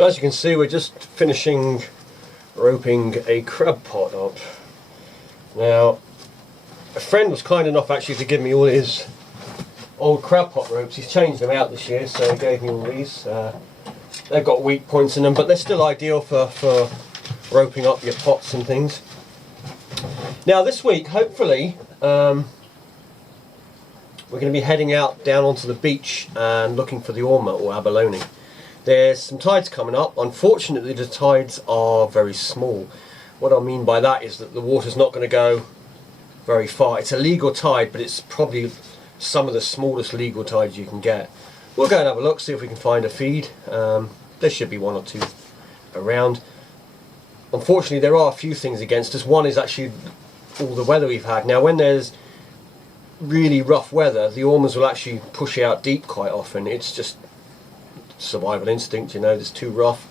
So as you can see, we're just finishing roping a crab pot up. Now, a friend was kind enough actually to give me all his old crab pot ropes. He's changed them out this year, so he gave me all these. They've got weak points in them, but they're still ideal for roping up your pots and things. Now this week, hopefully, we're going to be heading out down onto the beach and looking for the ormer or abalone. There's some tides coming up. Unfortunately, the tides are very small. What I mean by that is that the water's not going to go very far. It's a legal tide, but it's probably some of the smallest legal tides you can get. We'll go and have a look, see if we can find a feed. There should be one or two around. Unfortunately, there are a few things against us. One is actually all the weather we've had. Now, when there's really rough weather, the ormers will actually push out deep quite often. It's just survival instinct, you know. It's too rough,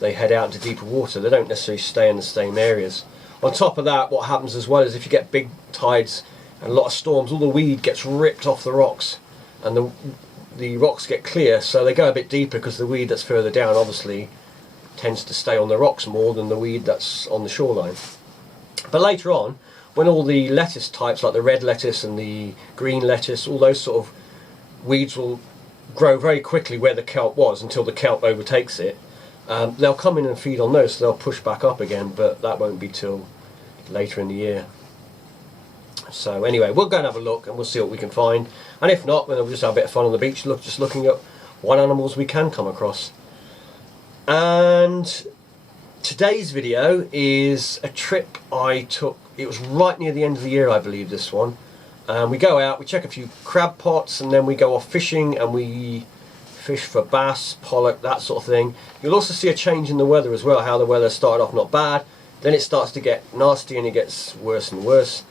they head out into deeper water. They don't necessarily stay in the same areas. On top of that, what happens as well is if you get big tides and a lot of storms, all the weed gets ripped off the rocks, and the rocks get clear, so they go a bit deeper because the weed that's further down obviously tends to stay on the rocks more than the weed that's on the shoreline. But later on, when all the lettuce types like the red lettuce and the green lettuce, all those sort of weeds will grow very quickly where the kelp was until the kelp overtakes it. They'll come in and feed on those, so they'll push back up again, but that won't be till later in the year. So anyway, we'll go and have a look and we'll see what we can find, and if not, then we'll just have a bit of fun on the beach, just looking at what animals we can come across. And today's video is a trip I took. It was right near the end of the year, I believe, this one. We go out, we check a few crab pots, and then we go off fishing and we fish for bass, pollock, that sort of thing. You'll also see a change in the weather as well, how the weather started off not bad, then it starts to get nasty and it gets worse and worse.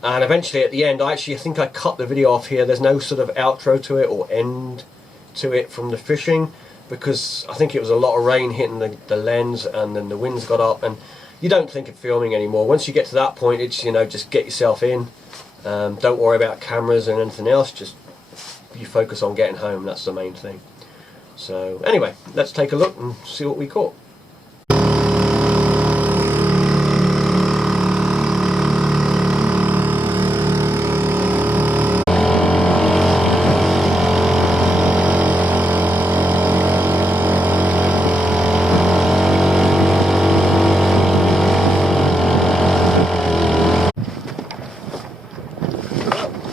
And eventually at the end, I think I cut the video off here. There's no sort of outro to it or end to it from the fishing, because I think it was a lot of rain hitting the lens, and then the winds got up and you don't think of filming anymore. Once you get to that point, it's, you know, just get yourself in. Don't worry about cameras and anything else, just you focus on getting home. That's the main thing. So anyway, let's take a look and see what we caught.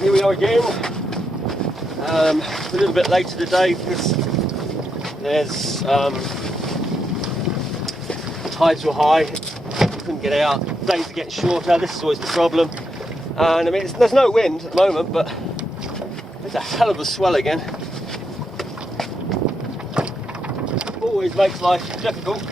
Here we are again. A little bit later today because there's tides were high, couldn't get out, days are getting shorter. This is always the problem, and I mean there's no wind at the moment, but there's a hell of a swell again. Always makes life difficult.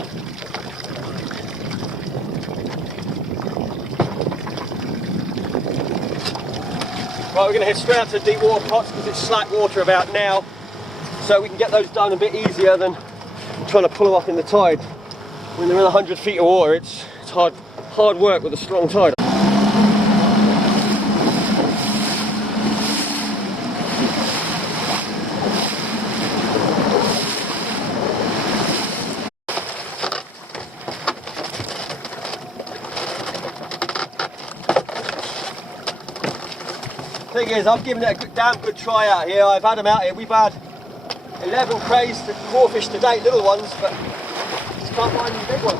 Right, we're going to head straight out to the deep water pots because it's slack water about now, so we can get those done a bit easier than trying to pull them up in the tide. When they're in 100 feet of water, it's hard work with a strong tide. Thing is, I've given it a damn good try out here. I've had them out here. We've had 11 crays to crawfish to date, little ones, but just can't find any big ones.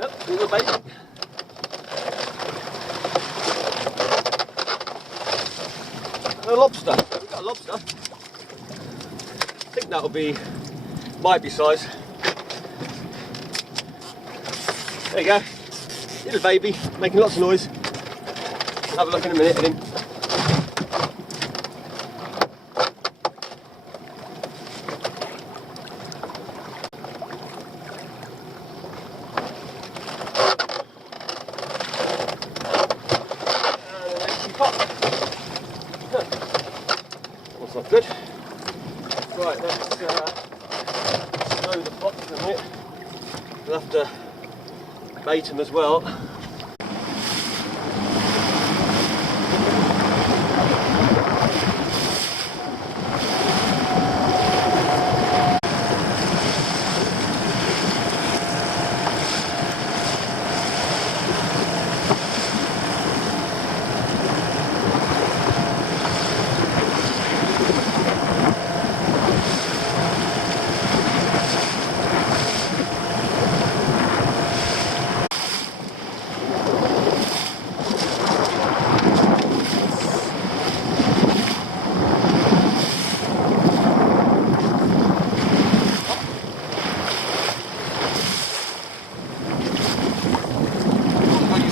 Yep, here's a bait. A lobster. We've got a lobster. I think that'll be, might be size. There you go. Little baby, making lots of noise. Have a look in a minute at him. That's not good. Right, let's slow the pots a minute. We'll have to bait them as well.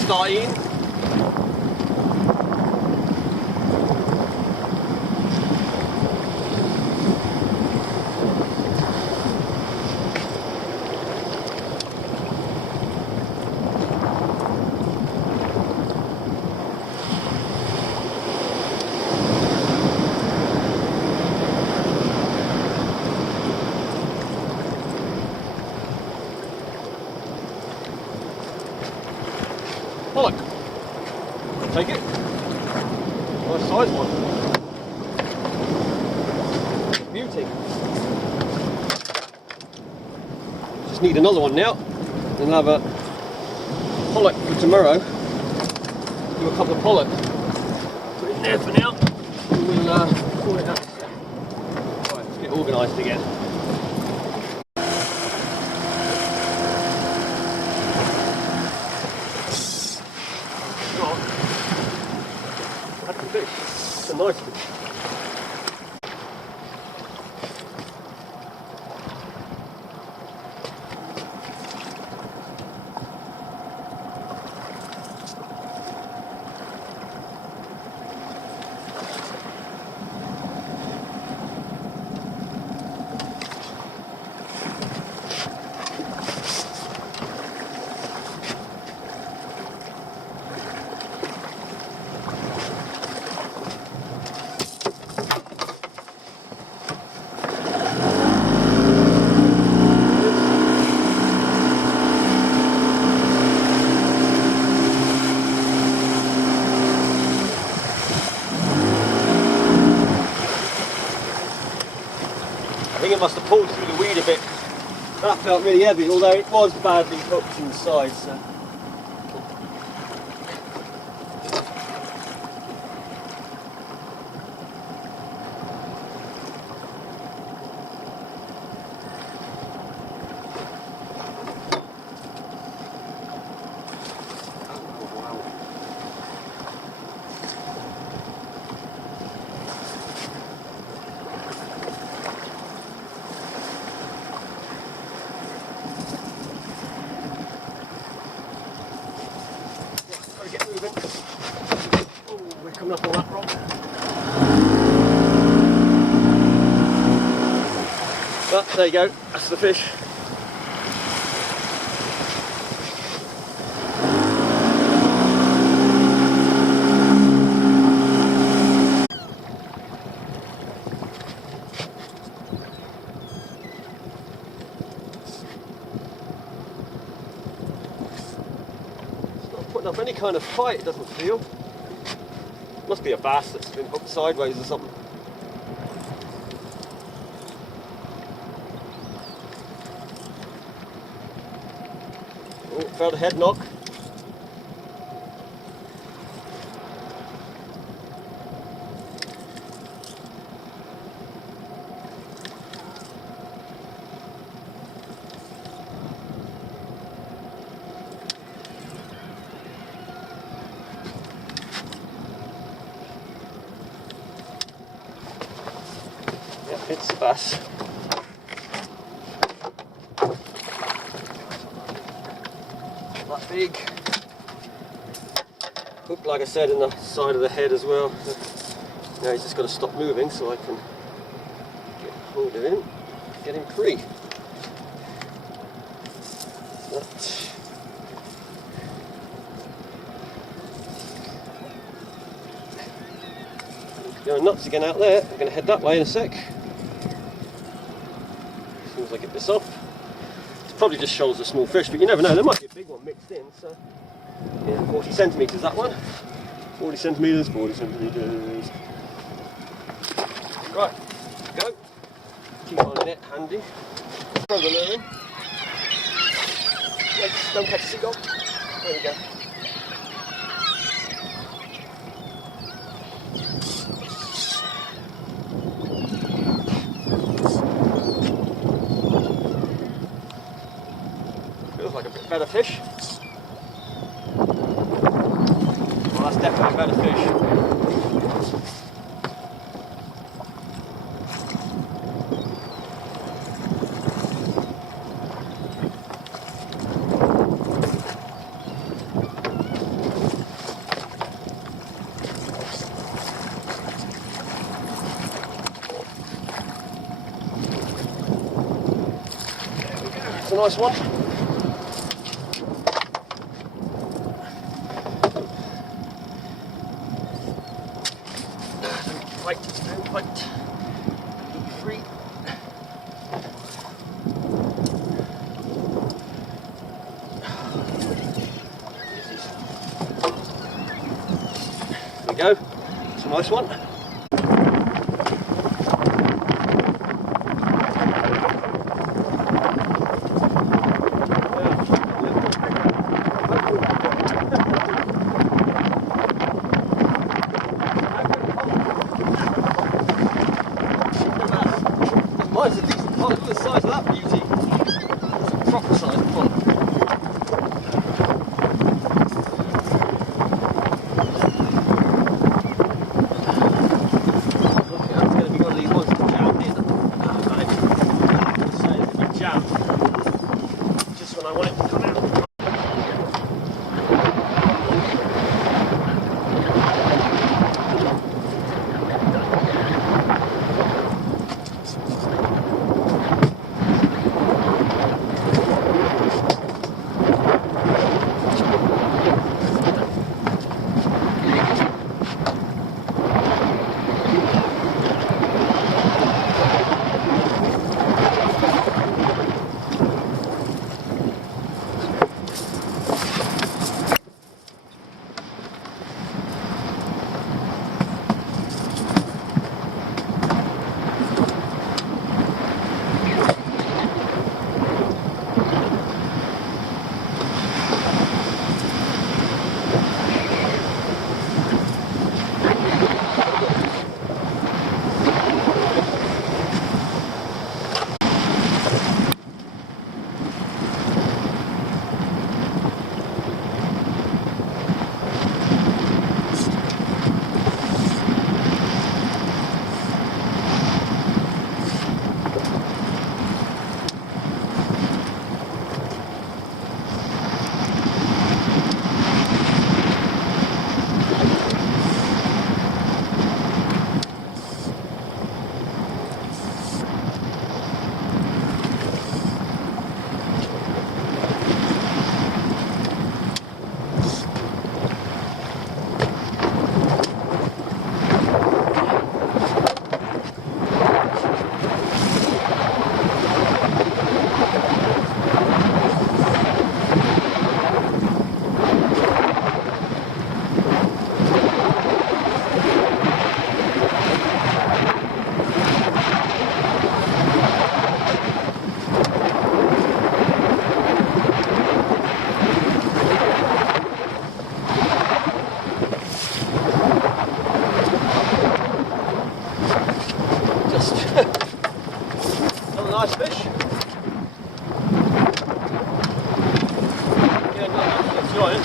Starting. Pollock. Take it. Nice size one. Beauty. Just need another one now. Then I'll have a pollock for tomorrow. Do a couple of pollock. Put it in there for now. And we'll call it out. Right, let's get organised again. That's a fish. It's a nice fish. I think it must have pulled through the weed a bit. That felt really heavy, although it was badly hooked inside. So. Oh, we're coming up on that rock. But there you go, that's the fish. Putting up any kind of fight, it doesn't feel. Must be a bass that's been hooked sideways or something. Oh, felt a head knock. It's a bass. That big. Hooked, like I said, in the side of the head as well. Now he's just got to stop moving so I can get hold of him, get him free. Going nuts again out there. I'm going to head that way in a sec. as I get this off. It's probably just shoals of small fish, but you never know, there might be a big one mixed in. So yeah, 40 centimetres that one. 40 centimetres, 40 centimetres. Right, go. Keep on in it, handy. Throw the lure in. Wait, don't catch a seagull. There we go. Feels like a bit better fish. Well, that's definitely a better fish. It's a nice one. Don't fight. Free. There we go. It's a nice one. Mine's a decent pollock. Look at the size of that beauty. That's a proper sized pollock. That's going to be one of these ones to jam in. Right. I have to say, it's a big jam. Just when I want it to come out. Nice fish. Yeah, no, enjoy it.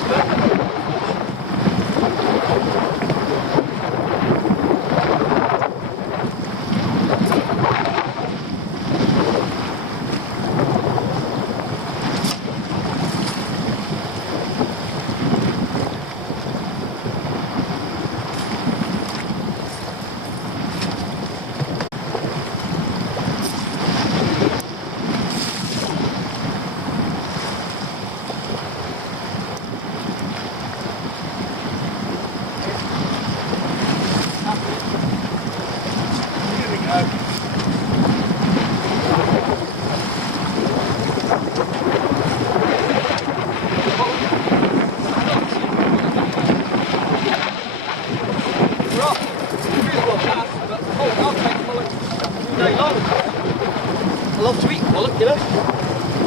love to eat pollock, you know.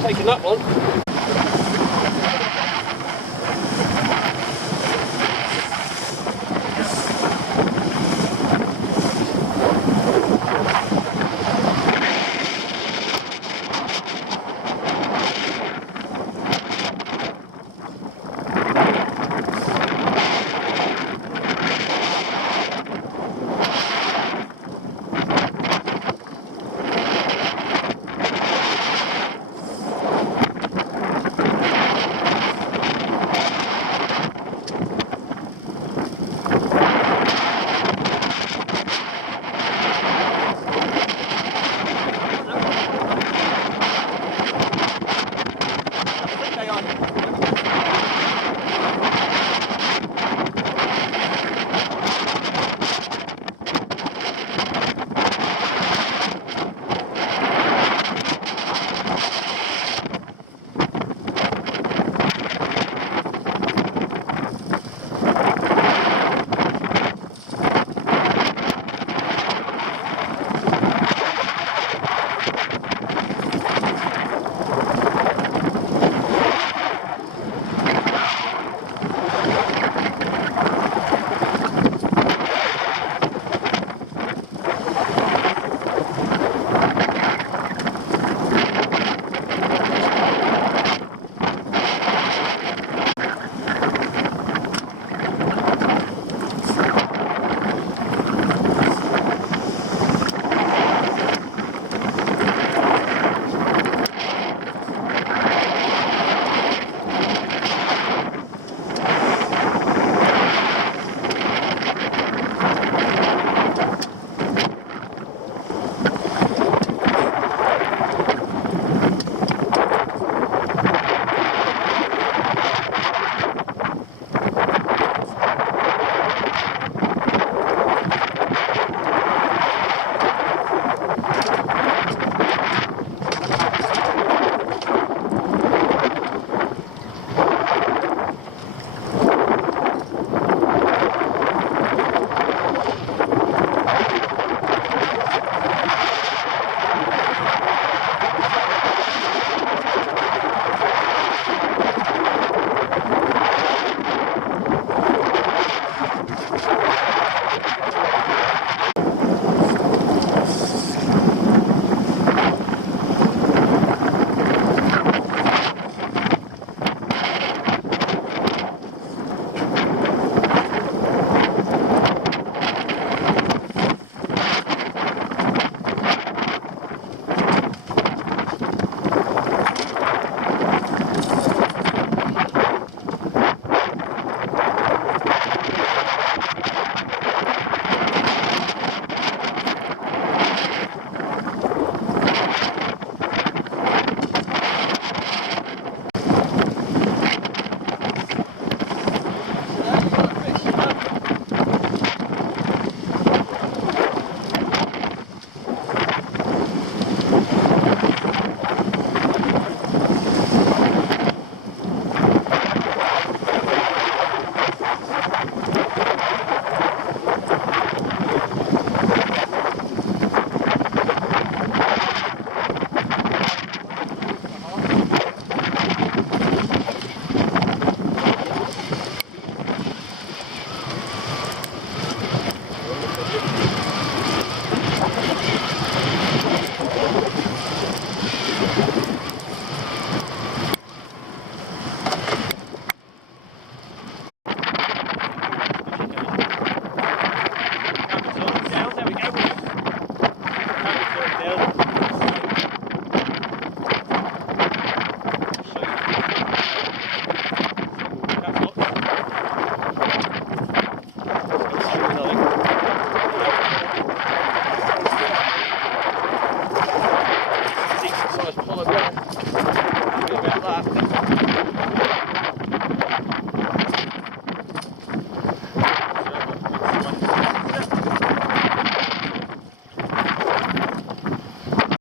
Taking that one.